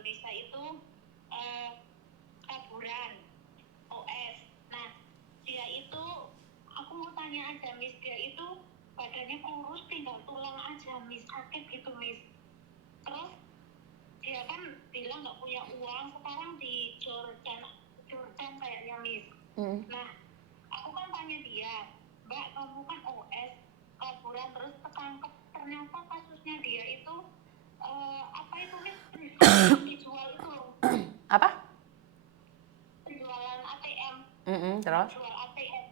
Indonesia itu kaburan OS. Nah, dia itu aku mau tanya aja Miss, dia itu badannya kurus tinggal tulang aja Miss, sakit gitu Miss. Terus dia kan bilang nggak punya uang, sekarang di Jordan kayaknya Miss. Nah, aku kan tanya dia, Mbak kamu kan OS kaburan terus ketangkep, ternyata kasusnya dia itu apa itu Miss, dijual itu loh. Apa? Penjualan ATM. Terus? Jual ATM.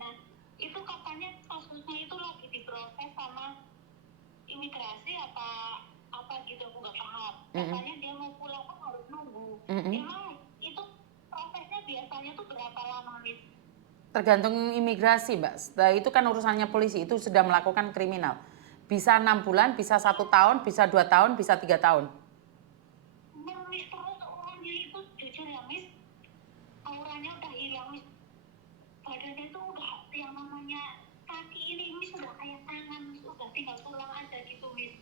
Nah, itu katanya kasusnya itu lagi diproses sama imigrasi apa gitu, aku nggak paham. Katanya dia mau pulang kan harus nunggu. Emang itu prosesnya biasanya tuh berapa lama Miss? Tergantung imigrasi Mbak. Setelah itu kan urusannya polisi, itu sudah melakukan kriminal. Bisa 6 bulan, bisa 1 tahun, bisa 2 tahun, bisa 3 tahun. Miss, terus orangnya itu jujur ya Miss, auranya udah hilang Miss. Badannya itu udah yang namanya kaki ini Miss udah kayak tangan Miss, udah tinggal tulang aja gitu Miss.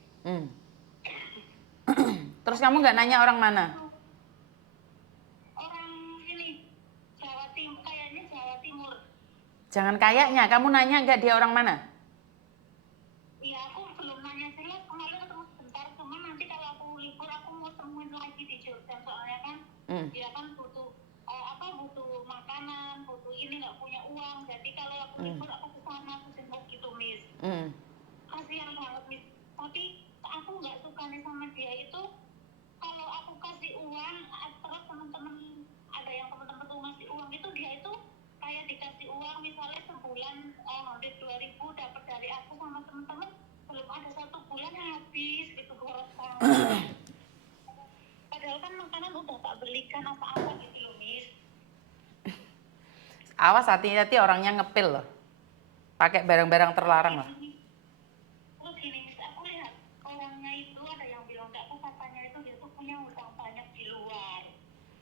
Terus kamu nggak nanya orang mana? Orang sini, Jawa Timur, kayaknya Jawa Timur. Jangan kayaknya, kamu nanya nggak dia orang mana? Iya, aku belum nanya jelas, kemarin ketemu sebentar, cuman nanti kalau aku libur aku mau temuin lagi di Jordan, soalnya kan dia kan butuh butuh makanan, butuh ini, nggak punya uang, jadi kalau aku libur aku kesana, aku jemput gitu Miss. Kasihan banget Miss, tapi aku nggak suka nih sama dia itu, kalau aku kasih uang, terus teman-teman ada yang teman-teman tuh ngasih uang itu, dia itu kayak dikasih uang misalnya sebulan hampir 2.000 dapat dari aku sama teman-teman, belum ada 1 bulan habis gitu, boros banget. Padahal kan makanan udah tak belikan apa-apa gitu loh Miss. Awas, hati-hati orangnya ngepil loh. Pakai barang-barang terlarang loh. Terus gini Miss, aku lihat orangnya itu ada yang bilang enggak, katanya itu dia tuh punya utang banyak di luar.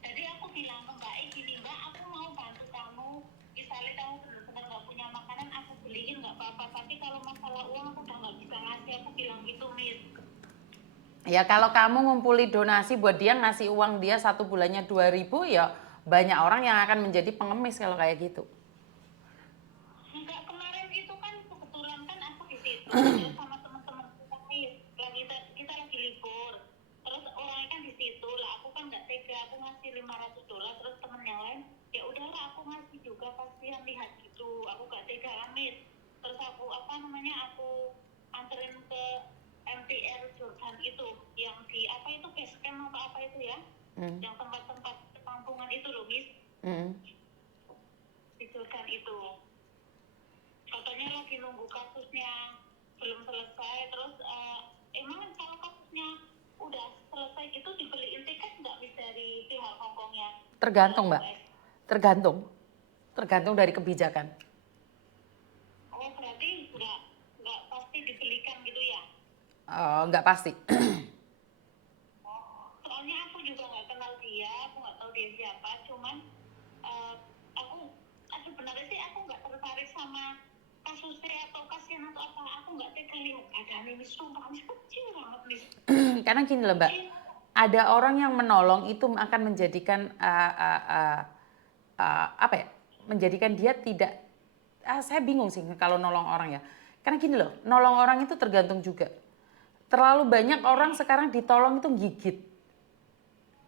Jadi aku bilang ke Mbak gini, Mbak aku mau bantu kamu, misalnya kamu benar-benar nggak punya makanan aku beliin nggak apa-apa, tapi kalau masalah uang aku udah nggak bisa ngasih, aku bilang gitu Miss. Ya kalau kamu ngumpuli donasi buat dia, ngasih uang dia 1 bulannya 2.000, ya banyak orang yang akan menjadi pengemis kalau kayak gitu. Enggak, kemarin itu kan kebetulan kan aku di situ terus sama teman-teman kita Miss, kita lagi libur, terus orangnya kan di situ lah, aku kan nggak tega, aku ngasih $500, terus temen yang lain ya udahlah aku ngasih juga, kasihan lihat gitu, aku nggak tega Miss. Terus aku aku anterin ke MTR Jordan itu, yang di apa itu base camp apa itu ya, yang tempat-tempat penampungan itu loh Miss. Di Jordan itu katanya lagi nunggu kasusnya belum selesai, terus emang kalau kasusnya udah selesai gitu dibeliin tiket nggak Miss dari pihak Hongkongnya? Tergantung Mbak, tergantung dari kebijakan. Oh berarti nggak pasti dibelikan gitu ya? Nggak pasti. Soalnya aku juga nggak kenal dia, aku nggak tahu dia siapa, cuman aku sebenarnya sih aku nggak tertarik sama kasusnya atau kasihan atau apa, aku nggak tega lihat badannya Miss, sumpah Miss, kecil banget Miss. Karena gini loh Mbak, ada orang yang menolong itu akan menjadikan apa ya, menjadikan dia tidak, saya bingung sih kalau nolong orang ya. Karena gini loh, nolong orang itu tergantung juga. Terlalu banyak orang sekarang ditolong itu gigit.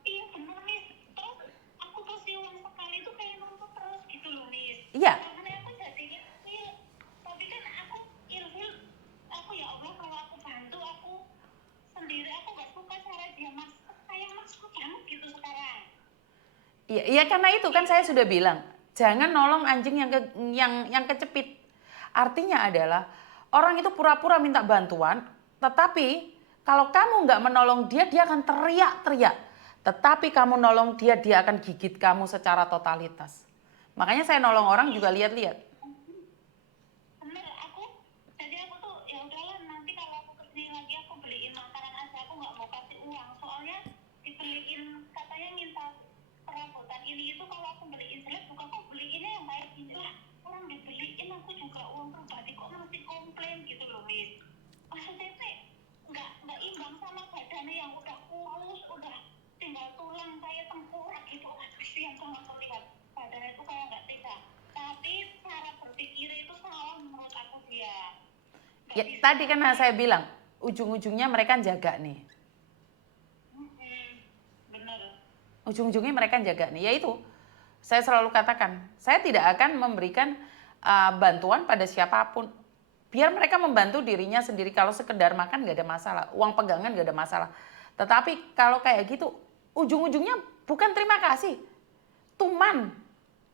Iya bener Miss, terus aku kasih uang sekali itu kayak numpuk terus gitu loh Miss. Iya. Makanya aku jadi ilfil, tapi kan aku ilfil, aku ya Allah kalau aku bantu aku sendiri, aku nggak suka cara dia mas, kayak masku banget gitu sekarang. Iya karena itu kan saya sudah bilang, jangan nolong anjing yang kecepit. Artinya adalah orang itu pura-pura minta bantuan, tetapi kalau kamu nggak menolong dia, dia akan teriak-teriak. Tetapi kamu nolong dia, dia akan gigit kamu secara totalitas. Makanya saya nolong orang juga lihat-lihat. Bener, jadi aku tuh ya udahlah, nanti kalau aku kesini lagi aku beliin makanan aja, aku nggak mau kasih uang, soalnya dibeliin katanya minta perabotan ini itu, kalau aku beliin jelek bukan aku beliinnya yang baik ini lah, orang dibeliin aku juga uang pribadi kok masih komplain gitu loh Miss. Maksudnya sih nggak imbang sama badannya yang udah kurus, udah tinggal Ya, tadi kan saya bilang, ujung-ujungnya mereka jaga nih. Benar. Ujung-ujungnya mereka jaga nih. Yaitu, saya selalu katakan, saya tidak akan memberikan bantuan pada siapapun. Biar mereka membantu dirinya sendiri. Kalau sekedar makan nggak ada masalah. Uang pegangan nggak ada masalah. Tetapi kalau kayak gitu, ujung-ujungnya bukan terima kasih. Tuman,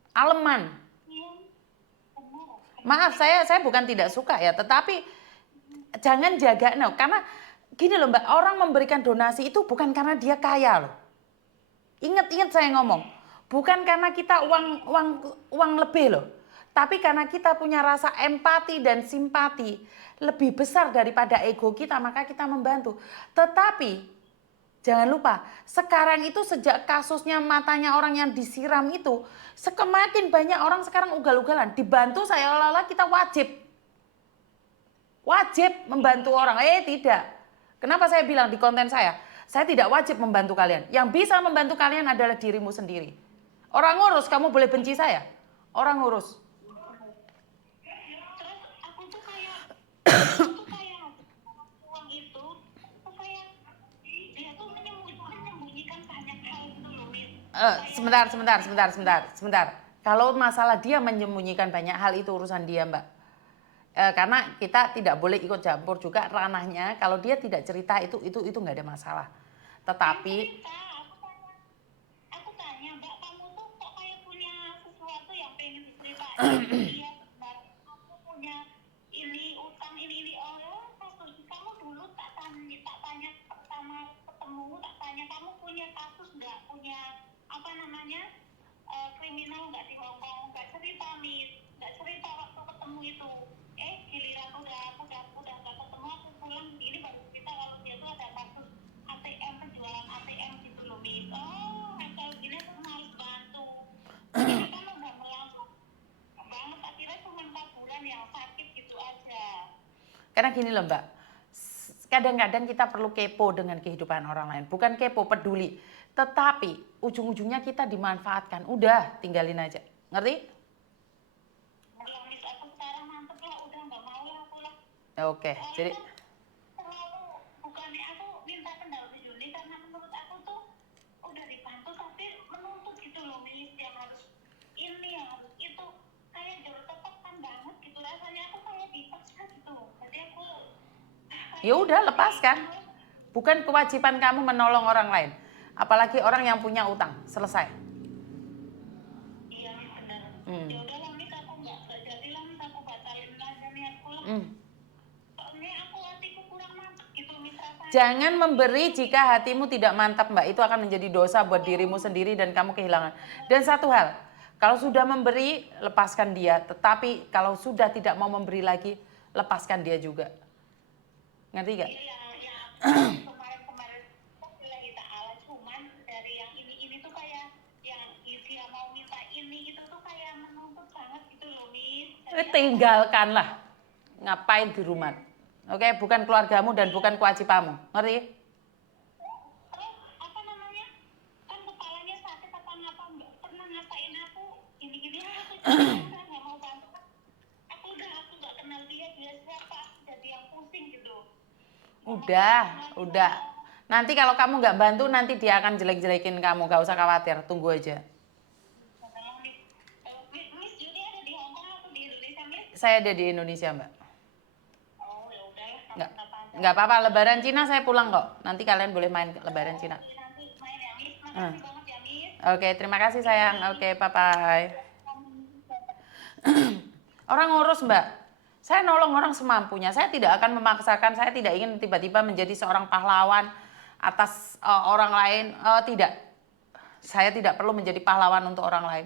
aleman. Iya, benar. Maaf, saya bukan tidak suka ya, tetapi jangan jaga no, karena gini loh Mbak, orang memberikan donasi itu bukan karena dia kaya loh. Ingat-ingat saya ngomong, bukan karena kita uang lebih loh, tapi karena kita punya rasa empati dan simpati lebih besar daripada ego kita, maka kita membantu. Tetapi jangan lupa, sekarang itu sejak kasusnya matanya orang yang disiram itu, semakin banyak orang sekarang ugal-ugalan. Dibantu saya olah-olah kita wajib. Wajib membantu orang. Tidak. Kenapa saya bilang di konten saya tidak wajib membantu kalian. Yang bisa membantu kalian adalah dirimu sendiri. Orang ngurus, kamu boleh benci saya. Orang ngurus. Terus aku tuh kayak uang itu tuh kayak dia tuh menyembunyikan banyak hal gitu loh, Min. Sebentar. Kalau masalah dia menyembunyikan banyak hal itu urusan dia, Mbak. Karena kita tidak boleh ikut campur juga ranahnya. Kalau dia tidak cerita itu nggak ada masalah. Tetapi Aku tanya, Mbak, kamu tuh kok kayak punya sesuatu yang pengen diceritain? Iya, Mbak, aku punya ini utang ini kasus. Kamu dulu tak tanya pertama ketemu, tak tanya kamu punya kasus nggak, punya apa namanya kriminal nggak di Hongkong? Nggak cerita nih, nggak cerita waktu ketemu itu. Giliran udah nggak ketemu, aku pulang ini baru cerita kalau dia tuh ada kasus ATM, penjualan ATM gitu loh, Mi. Kalau gini aku harus bantu. Ini kan udah melangsung banget, akhirnya cuma 4 bulan yang sakit gitu aja. karena gini loh Mbak, kadang-kadang kita perlu kepo dengan kehidupan orang lain. Bukan kepo, peduli. Tetapi ujung-ujungnya kita dimanfaatkan. Udah, tinggalin aja. Ngerti? Kalau mis aku sekarang mantep lah, udah nggak mau lah aku lah. Oke, jadi Terlalu bukannya aku minta pendapat Juni karena menurut aku tuh udah dibantu tapi menuntut gitu loh, Mis, yang harus ini yang harus itu, kayak jauh tertekan banget gitu rasanya, aku kayak dipaksa gitu. Jadi aku ya udah lepaskan. Bukan kewajiban kamu menolong orang lain. Apalagi orang yang punya utang. Selesai. iya, Mis, benar. Ya udahlah, Mis, aku nggak jadilah, Mis, aku batalin aja nih aku lah. Soalnya aku hatiku kurang mantap gitu, Mis, rasanya. Jangan memberi jika hatimu tidak mantap, Mbak. Itu akan menjadi dosa buat dirimu sendiri dan kamu kehilangan. Dan satu hal, kalau sudah memberi, lepaskan dia. Tetapi kalau sudah tidak mau memberi lagi, lepaskan dia juga. Ngerti gak? Iya, kemarin-kemarin lagi ta'ala, cuman dari yang ini tuh kayak yang dia mau minta ini itu tuh kayak menuntut banget gitu loh, Mis. Tinggalkanlah. Ngapain di rumah? Oke, bukan keluargamu dan bukan kewajibanmu. Ngerti? Terus apa namanya, kan kepalanya sakit apa ngapa, nggak pernah ngatain aku gini-gini, aku udah nggak mau bantu. Aku nggak kenal dia siapa, aku jadi yang pusing gitu. Udah. Nanti kalau kamu nggak bantu, nanti dia akan jelek-jelekin kamu. Gak usah khawatir, tunggu aja. Mis Juni ada di Hongkong atau di Indonesia, Mis? Saya ada di Indonesia, Mbak. Oh ya udahlah, Nggak, kenapa-napa. nggak apa-apa, Lebaran Cina saya pulang kok. Nanti kalian boleh main ke Lebaran Cina. Nanti main ya, Mis. Makasih banget ya, Mis. Oke, terima kasih sayang. Oke, bye-bye. Orang ngurus, Mbak. Saya nolong orang semampunya. Saya tidak akan memaksakan, saya tidak ingin tiba-tiba menjadi seorang pahlawan atas orang lain. Tidak. Saya tidak perlu menjadi pahlawan untuk orang lain.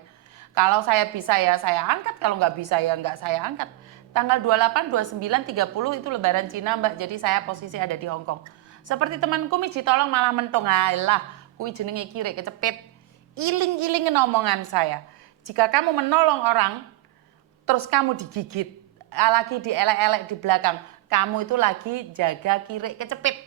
Kalau saya bisa ya saya angkat, kalau nggak bisa ya nggak saya angkat. Tanggal 28, 29, 30 itu Lebaran Cina, Mbak. Jadi saya posisi ada di Hongkong. Seperti temanku Miji tolong malah mentong. Alah, kui jenenge kiri kecepit. Iling-ilingin omongan saya. Jika kamu menolong orang, terus kamu digigit, lagi dielek-elek di belakang, kamu itu lagi jaga kiri kecepit.